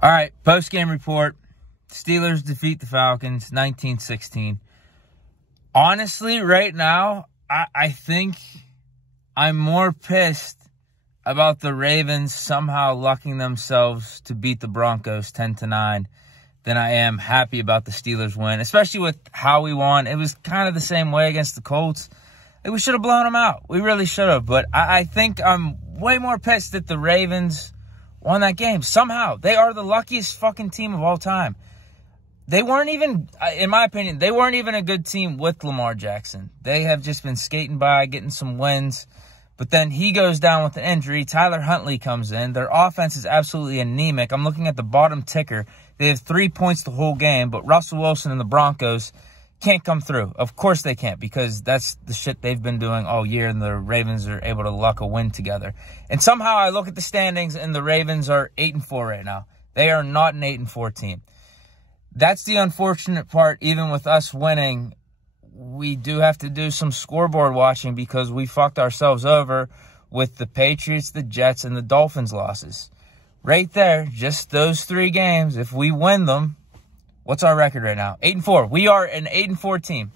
All right, post-game report. Steelers defeat the Falcons 19-16. Honestly, right now, I think I'm more pissed about the Ravens somehow lucking themselves to beat the Broncos 10-9 than I am happy about the Steelers win, especially with how we won. It was kind of the same way against the Colts. We should have blown them out. We really should have. But I think I'm way more pissed that the Ravens won that game. Somehow, they are the luckiest fucking team of all time. They weren't even, in my opinion, they weren't even a good team with Lamar Jackson. They have just been skating by, getting some wins. But then he goes down with an injury. Tyler Huntley comes in. Their offense is absolutely anemic. I'm looking at the bottom ticker. They have 3 points the whole game, but Russell Wilson and the Broncos can't come through. Of course they can't, because that's the shit they've been doing all year, and the Ravens are able to luck a win together. And somehow I look at the standings, and the Ravens are 8-4 right now. They are not an 8-4 team. That's the unfortunate part. Even with us winning, we do have to do some scoreboard watching because we fucked ourselves over with the Patriots, the Jets, and the Dolphins losses. Right there, just those 3 games, if we win them, what's our record right now? 8-4. We are an 8-4 team.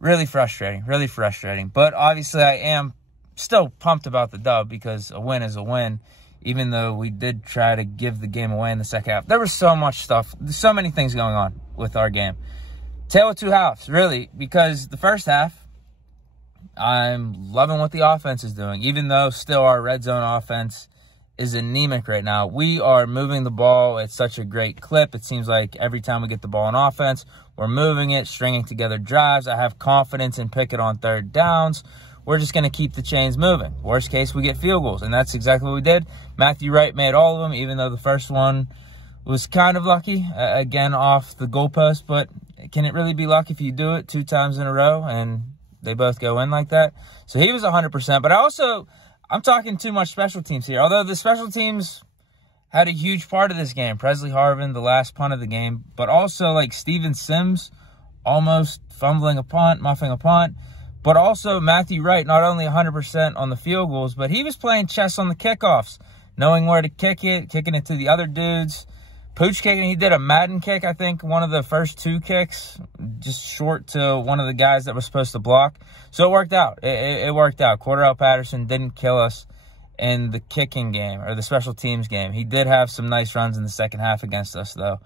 Really frustrating. Really frustrating. But obviously I am still pumped about the dub because a win is a win. Even though we did try to give the game away in the second half. There was so much stuff. There's so many things going on with our game. Tale of two halves, really. Because the first half, I'm loving what the offense is doing. Even though still our red zone offense is anemic right now. We are moving the ball at such a great clip. It seems like every time we get the ball on offense, we're moving it, stringing together drives. I have confidence in Pickett on third downs. We're just going to keep the chains moving. Worst case, we get field goals, and that's exactly what we did. Matthew Wright made all of them, even though the first one was kind of lucky, again, off the goalpost. But can it really be luck if you do it 2 times in a row and they both go in like that? So he was 100%. But I'm talking too much special teams here. Although the special teams had a huge part of this game. Presley Harvin, the last punt of the game. But also, like, Steven Sims almost fumbling a punt, muffing a punt. But also Matthew Wright, not only 100% on the field goals, but he was playing chess on the kickoffs, knowing where to kick it, kicking it to the other dudes. Pooch kicking, he did a Madden kick, I think, one of the first 2 kicks, just short to one of the guys that was supposed to block. So it worked out. It worked out. Cordell Patterson didn't kill us in the kicking game, or the special teams game. He did have some nice runs in the second half against us, though.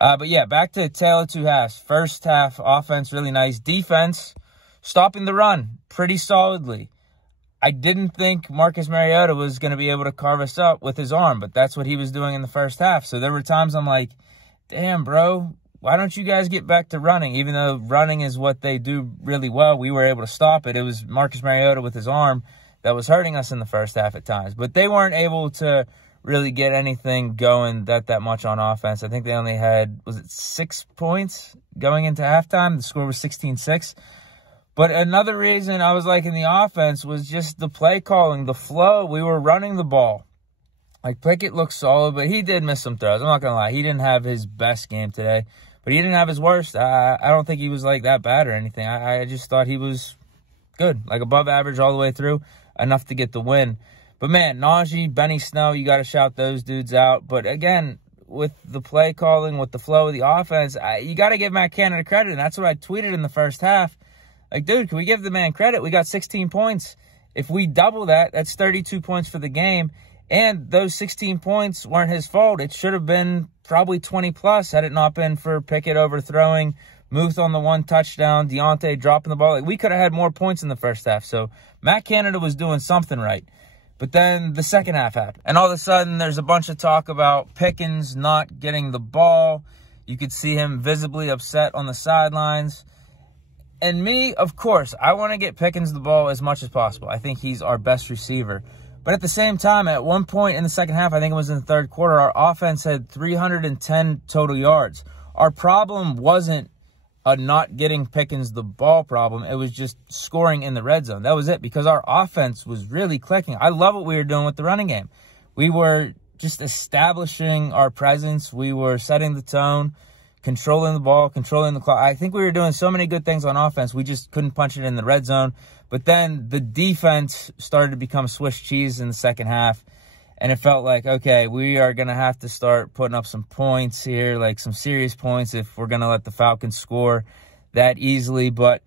But yeah, back to tale of two halves. First half, offense, really nice. Defense, stopping the run pretty solidly. I didn't think Marcus Mariota was going to be able to carve us up with his arm, but that's what he was doing in the first half. So there were times I'm like, damn, bro, why don't you guys get back to running? Even though running is what they do really well, we were able to stop it. It was Marcus Mariota with his arm that was hurting us in the first half at times. But they weren't able to really get anything going that much on offense. I think they only had, 6 points going into halftime? The score was 16-6. But another reason I was liking the offense was just the play calling, the flow. We were running the ball. Like, Pickett looked solid, but he did miss some throws. I'm not going to lie. He didn't have his best game today, but he didn't have his worst. I don't think he was, like, that bad or anything. I just thought he was good, like above average all the way through, enough to get the win. But, man, Najee, Benny Snow, you got to shout those dudes out. But, again, with the play calling, with the flow of the offense, you got to give Matt Canada credit, and that's what I tweeted in the first half. Like, dude, can we give the man credit? We got 16 points. If we double that, that's 32 points for the game. And those 16 points weren't his fault. It should have been probably 20-plus had it not been for Pickett overthrowing, Muth on the 1 touchdown, Deontay dropping the ball. Like, we could have had more points in the first half. So Matt Canada was doing something right. But then the second half happened. And all of a sudden, there's a bunch of talk about Pickens not getting the ball. You could see him visibly upset on the sidelines. And me, of course, I want to get Pickens the ball as much as possible. I think he's our best receiver. But at the same time, at one point in the second half, I think it was in the third quarter, our offense had 310 total yards. Our problem wasn't a not getting Pickens the ball problem. It was just scoring in the red zone. That was it, because our offense was really clicking. I love what we were doing with the running game. We were just establishing our presence. We were setting the tone, controlling the ball, controlling the clock. I think we were doing so many good things on offense. We just couldn't punch it in the red zone. But then the defense started to become Swiss cheese in the second half. And it felt like, okay, we are going to have to start putting up some points here, like some serious points if we're going to let the Falcons score that easily. But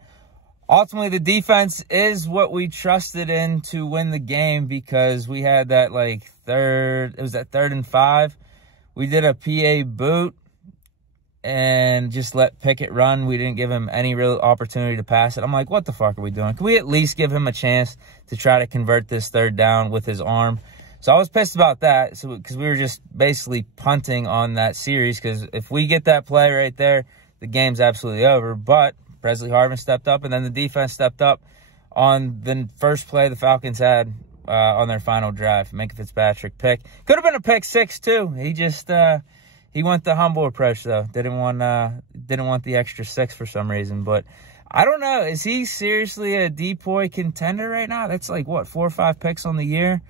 ultimately, the defense is what we trusted in to win the game, because we had that third and 5. We did a PA boot and just let Pickett run. We didn't give him any real opportunity to pass it. I'm like, what the fuck are we doing? Can we at least give him a chance to try to convert this third down with his arm? So I was pissed about that, because we were just basically punting on that series, because if we get that play right there, the game's absolutely over. But Presley Harvin stepped up, and then the defense stepped up on the first play the Falcons had on their final drive. Minka Fitzpatrick pick. Could have been a pick 6 too. He just he went the humble approach though. Didn't want the extra 6 for some reason. But I don't know. Is he seriously a depoy contender right now? That's 4 or 5 picks on the year.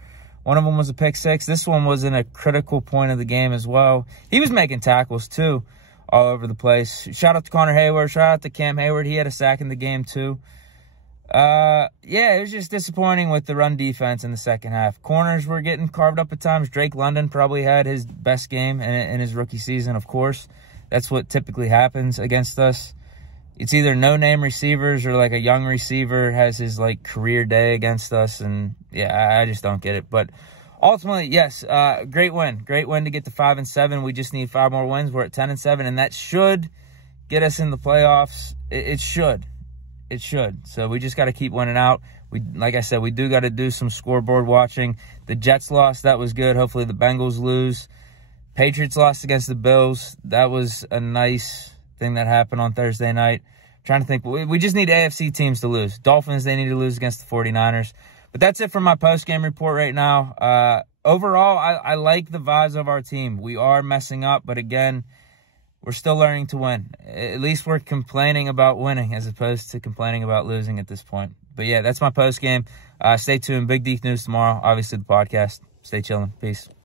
One of them was a pick 6. This one was in a critical point of the game as well. He was making tackles too, all over the place. Shout out to Connor Hayward. Shout out to Cam Hayward. He had a sack in the game too. Yeah, it was just disappointing with the run defense in the second half. Corners were getting carved up at times. Drake London probably had his best game in his rookie season, of course. That's what typically happens against us. It's either no-name receivers or a young receiver has his career day against us. And yeah, I just don't get it. But ultimately, yes, great win. Great win to get to 5-7. We just need 5 more wins. We're at 10-7, and that should get us in the playoffs. It should. It should. So we just got to keep winning out. Like I said, we do got to do some scoreboard watching. The Jets lost. That was good. Hopefully the Bengals lose. Patriots lost against the Bills. That was a nice thing that happened on Thursday night. Trying to think. We just need AFC teams to lose. Dolphins, they need to lose against the 49ers. But that's it for my post-game report right now. Overall, I like the vibes of our team. We are messing up, but again, we're still learning to win. At least we're complaining about winning as opposed to complaining about losing at this point. But yeah, that's my post-game. Stay tuned. Big Deke News tomorrow. Obviously, the podcast. Stay chilling. Peace.